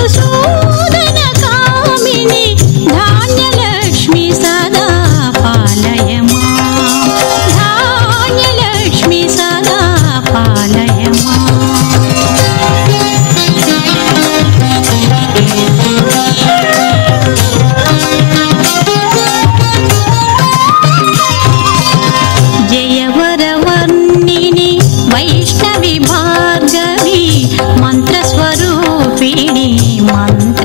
मधुसूदन कामिनि धान्यलक्ष्मी सदा पालय मां धान्यलक्ष्मी सदा पालय मां जयवरवर्णिनि वैष्णवी भार्गवी मंत्रस्वरूपिणी मंत्र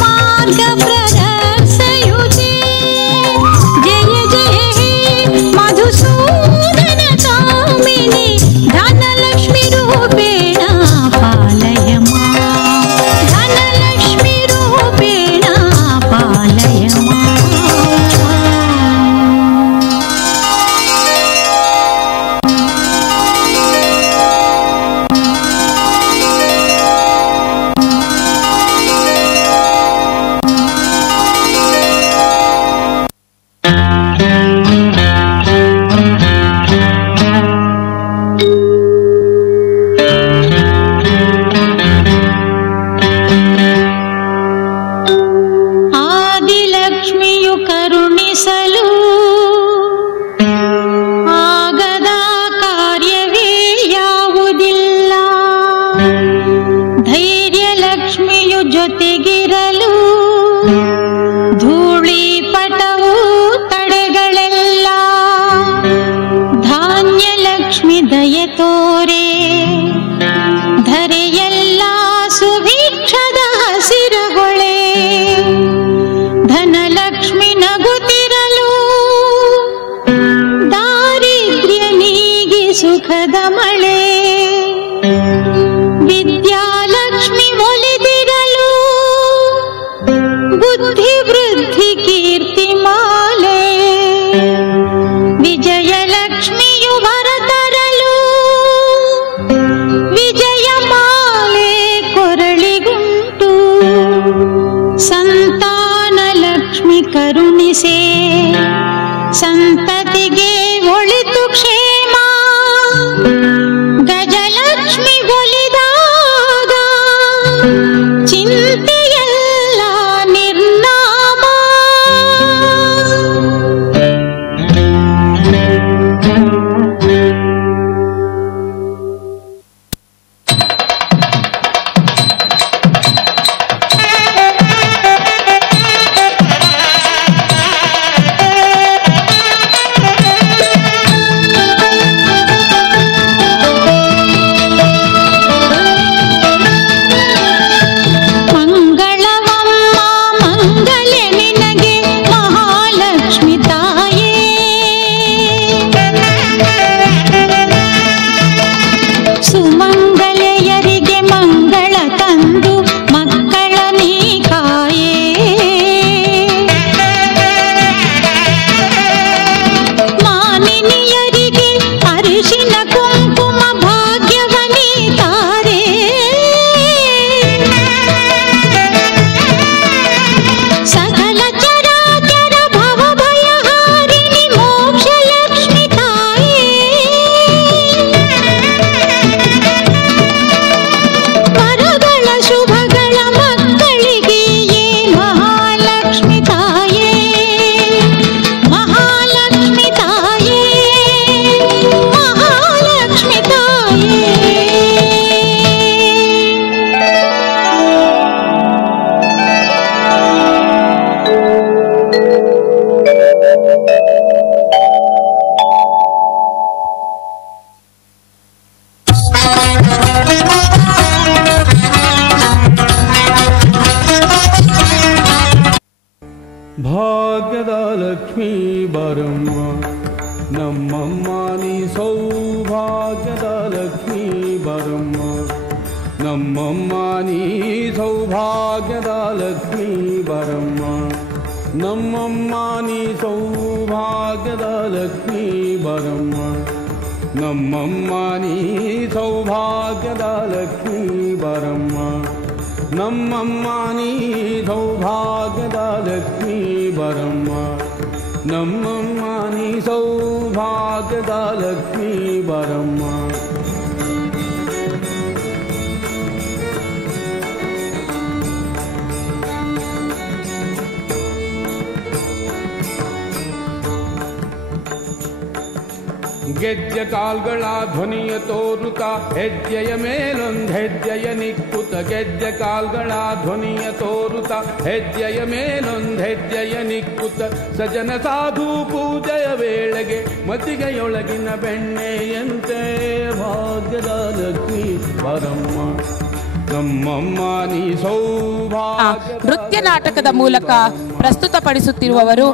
ಮಾರ್ಗ ಪ್ರದರ್ಶಯುತೆ ಜಯ ಜಯ ಹೇ ಮಧುಸೂದನ ಕಾಮಿನಿ ಧನಲಕ್ಷ್ಮಿ ರೂಪೇಣ ಪಾಲಯ ಮಾಂ ಧನಲಕ್ಷ್ಮಿ ರೂಪೇಣ ಪಾಲಯ ಮಾಂ. ಆದಿಲಕ್ಷ್ಮಿಯು ಕರುಣಿಸಲು ಆಗದ ಕಾರ್ಯವೇ ಯಾವುದಿಲ್ಲ. ಧೈರ್ಯಲಕ್ಷ್ಮಿಯು ಜೊತೆಗಿರಲು ಧೂಳಿಪಟವು ತಡೆಗಳೆಲ್ಲ. ಧಾನ್ಯಲಕ್ಷ್ಮಿ ದಯೆ ತೋರೆ ಧರೆಯೆಲ್ಲ ಸುಭಿಕ್ಷದ ಹಸಿರ ಹೊಳೆ. ಧನಲಕ್ಷ್ಮಿ ನಗುತ್ತಿರಲು ದಾರಿದ್ರ್ಯ ನೀಗಿ ಸುಖದ ಮಳೆ. ವಿದ್ಯಾಲಕ್ಷ್ಮಿ ಒಲಿದಿರಲು ಬುದ್ಧಿ ವೃದ್ಧಿ ಕೀರ್ತಿ ಮಾಲೆ. ವಿಜಯಲಕ್ಷ್ಮಿಯು ವರ ತರಲು ವಿಜಯ ಮಾಲೆ ಕೊರಳಿಗುಂಟು. ಸಂತಾನಲಕ್ಷ್ಮಿ ಕರುಣಿಸೆ ಸಂತತಿಗೆ ಒಳಿತು ಕ್ಷೇಮ. ಗಜಲಕ್ಷ್ಮಿ ಒಲಿದಾಗ ಚಿಂತೆಯೆಲ್ಲ ನಿರ್ನಾಮ. ಮಂಗಳವಮ್ಮ ಮಂಗಲೆ ನಿನಗೆ ಮಹಾಲಕ್ಷ್ಮಿ ತಾಯೇ. ಸುಮಂಗಲೆಯರಿಗೆ ಮಂಗಳ ತಂದು ಮಕ್ಕಳ ನೀ ಕಾಯೇ. ಮಾನಿನಿಯರಿಗೆ ಅರಿಶಿನ ಕುಂಕುಮ ಭಾಗ್ಯವನಿ ತಾರೆ. ಸಕಲ ಚರಾಚರ ಭವ ಭಯಹಾರಿಣಿ ಮೋಕ್ಷಲಕ್ಷ್ಮಿ ತಾಯೇ. ವರಗಳ ಶುಭಗಳ ಮಕ್ಕಳಿಗೆಯೇ ಮಹಾಲಕ್ಷ್ಮಿ ತಾಯೇ. ಮಹಾಲಕ್ಷ್ಮಿ ತಾಯೇ ಮಹಾಲಕ್ಷ್ಮಿ ತಾಯೇ. ಭಾಗ್ಯದ ಲಕ್ಷ್ಮೀ ಬರಮ್ಮ ನಮ್ಮಮ್ಮ ನೀ ಸೌಭಾಗ್ಯದ ಲಕ್ಷ್ಮೀ ಬರಮ್ಮ. ನಮ್ಮಮ್ಮ ನೀ ಸೌಭಾಗ್ಯದ ಲಕ್ಷ್ಮೀ ಬರಮ್ಮ. ನಮ್ಮಮ್ಮ ನೀ ಸೌಭಾಗ್ಯದ ಲಕ್ಷ್ಮೀ ಬರಮ್ಮ. ನಮ್ಮಮ್ಮ ನೀ ಸೌಭಾಗ್ಯದ ಲಕ್ಷ್ಮೀ ಬರಮ್ಮ. ನಮ್ಮಮ್ಮ ನೀ ಸೌಭಾಗ್ಯದ ಲಕ್ಷ್ಮೀ ಬರಮ್ಮ. ನಮ್ಮಮ್ಮ ನೀ ಸೌಭಾಗ್ಯದ ಲಕ್ಷ್ಮೀ ಬರಮ್ಮ. ಗೆಜ್ಜೆ ಕಾಲ್ಗಳ ಧ್ವನಿಯ ತೋರುತ್ತ ಹೆಜ್ಜೆಯ ಮೇಲೊಂದು ಹೆಜ್ಜೆಯ ನಿಕ್ಕುತ್ತ. ಗೆಜ್ಜೆ ಕಾಲ್ಗಳ ಧ್ವನಿಯ ತೋರುತ್ತ ಹೆಜ್ಜೆಯ ಮೇಲೊಂದು ಹೆಜ್ಜೆಯ ನಿಕ್ಕುತ್ತ. ಸಜನ ಸಾಧು ಪೂಜೆಯ ವೇಳೆಗೆ ಮತಿಗೆಯೊಳಗಿನ ಬೆಣ್ಣೆಯಂತೆ ಭಾಗ್ಯದ ಲಕ್ಷ್ಮೀ ಬರಮ್ಮ. ನಮ್ಮಮ್ಮ ನೀ ಸೌಭಾಗ್ಯ ನೃತ್ಯ ನಾಟಕದ ಮೂಲಕ ಪ್ರಸ್ತುತಪಡಿಸುತ್ತಿರುವವರು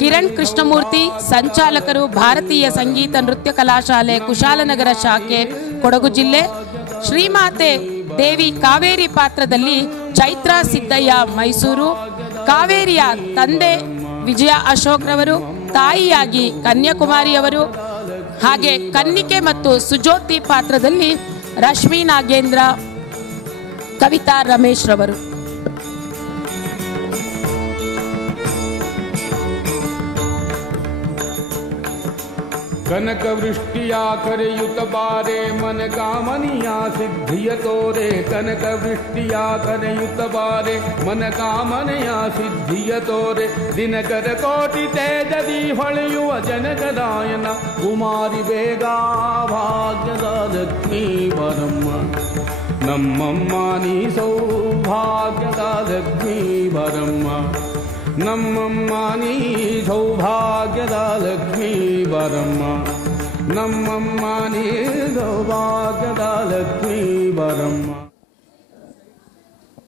ಕಿರಣ್ ಕೃಷ್ಣಮೂರ್ತಿ, ಸಂಚಾಲಕರು, ಭಾರತೀಯ ಸಂಗೀತ ನೃತ್ಯ ಕಲಾಶಾಲೆ, ಕುಶಾಲನಗರ ಶಾಖೆ, ಕೊಡಗು ಜಿಲ್ಲೆ. ಶ್ರೀಮಾತೆ ದೇವಿ ಕಾವೇರಿ ಪಾತ್ರದಲ್ಲಿ ಚೈತ್ರಾ ಸಿದ್ದಯ್ಯ, ಮೈಸೂರು. ಕಾವೇರಿಯ ತಂದೆ ವಿಜಯ ಅಶೋಕ್ ರವರು, ತಾಯಿಯಾಗಿ ಕನ್ಯಾಕುಮಾರಿಯವರು. ಹಾಗೆ ಕನ್ನಿಕೆ ಮತ್ತು ಸುಜ್ಯೋತಿ ಪಾತ್ರದಲ್ಲಿ ರಶ್ಮಿ ನಾಗೇಂದ್ರ, ಕವಿತಾ ರಮೇಶ್ ರವರು. ಕನಕ ವೃಷ್ಟಿಯ ಕರೆಯುತ್ತ ಬಾರೆ ಮನ ಕಾಮನಿಯ ಸಿದ್ಧಿಯ ತೋರೆ. ಕನಕ ವೃಷ್ಟಿಯ ಕರೆಯುತ್ತ ಬಾರೆ ಮನ ಕಾಮನೆಯ ಸಿದ್ಧಿಯ ತೋರೆ. ದಿನಕರ ಕೋಟಿ ತೇಜದಿ ಹೊಳೆಯುವ ಜನಕರಾಯನ ಕುಮಾರಿ ಬೇಗ ಭಾಗ್ಯದ ಲಕ್ಷ್ಮೀ ಬರಮ್ಮ. ನಮ್ಮಮ್ಮ ನೀ ಸೌಭಾಗ್ಯದ ಲಕ್ಷ್ಮೀ ಬರಮ್ಮ. ನಮ್ಮಮ್ಮ ನೀ ಸೌಭಾಗ್ಯದ ಲಕ್ಷ್ಮೀ ಬರಮ್ಮ. ನಮ್ಮಮ್ಮ ನೀ ಸೌಭಾಗ್ಯದ ಲಕ್ಷ್ಮೀ ಬರಮ್ಮ.